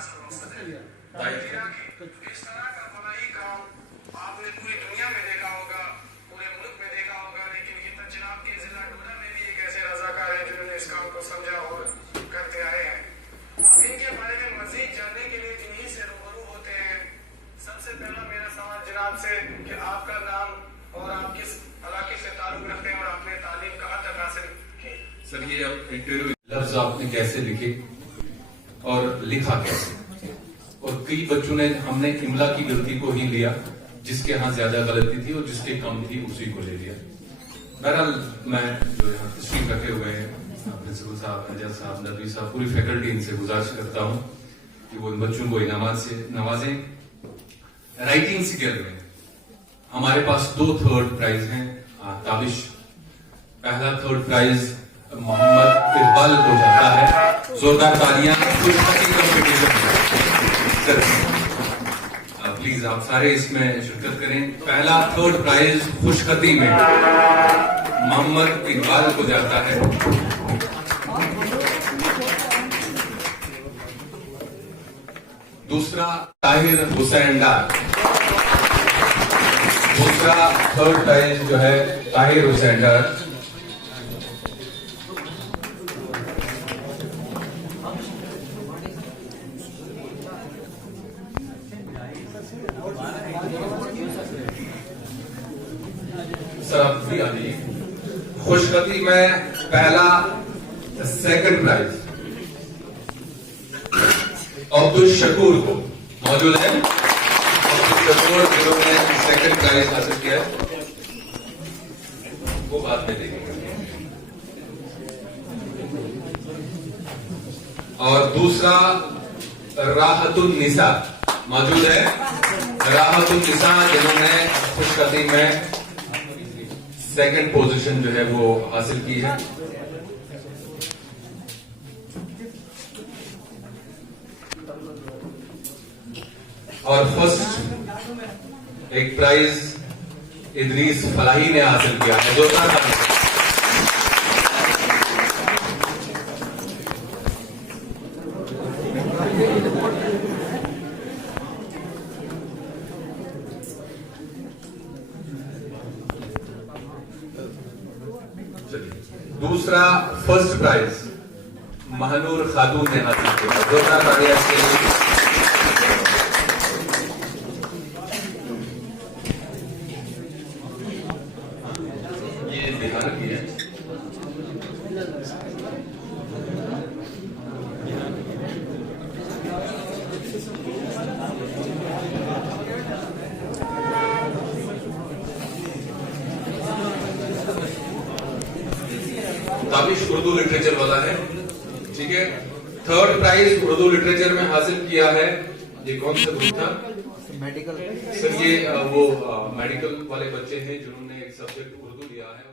इस तरह का भलाई काम आपने पूरी दुनिया में देखा होगा, पूरे मुल्क में देखा होगा, लेकिन ये तंजनाब के जिला डोडा में भी एक ऐसे रजाकार है जिन्होंने इस काम को समझा और करते आए हैं। इनके बारे में मजीद जानने के लिए जिन्हीं से रूबरू होते हैं। सबसे पहला मेरा सवाल जनाब से कि आपका नाम और आप किस इलाके से ताल्लुक रखते हैं और आपने तालीम कहाँ तक हासिल की? सर, ये अब इंटरव्यू लफ्ज आपने कैसे लिखे और लिखा कैसे, और कई बच्चों ने हमने इमला की गलती को ही लिया, जिसके यहाँ ज्यादा गलती थी और जिसके कम थी उसी को ले लिया। बहरहाल मैं जो यहाँ तशरीफ रखे हुए हैं प्रिंसिपल साहब, अजय साहब, नबी साहब, पूरी फैकल्टी, इनसे गुजारिश करता हूँ कि वो इन बच्चों को इनामात से नवाजें। राइटिंग स्किल में हमारे पास 2 थर्ड प्राइज हैं। ताबिश, पहला थर्ड प्राइज मोहम्मद इकबाल को जाता है। जोरदार तालियां कंपटीशन। प्लीज आप सारे इसमें शिरकत करें। पहला थर्ड प्राइज खुशखती में मोहम्मद इकबाल को जाता है। दूसरा ताहिर हुसैन डार। दूसरा थर्ड प्राइज जो है ताहिर हुसैन डार। सर आप भी आइए। खुशखती में पहला सेकंड प्राइज अब्दुल शकूर को मौजूद है। अब्दुल शकूर जिन्होंने सेकंड प्राइज हासिल किया है, वो बाद में देखेंगे। और दूसरा राहतुन निसा मौजूद है। राहतुन निसा जिन्होंने खुशखती में सेकंड पोजीशन जो है वो हासिल की है। और फर्स्ट एक प्राइज इदरीस फलाही ने हासिल किया है। जोरदार तालियां। दूसरा फर्स्ट प्राइज महनूर खातून ने हासिल किया। जोरदार तालियां इसके लिए। ये बिहार की है। ताबिश उर्दू लिटरेचर वाला है, ठीक है। थर्ड प्राइज उर्दू लिटरेचर में हासिल किया है। ये कौन सा ग्रुप था? मेडिकल। सर ये वो मेडिकल वाले बच्चे हैं जिन्होंने एक सब्जेक्ट उर्दू लिया है।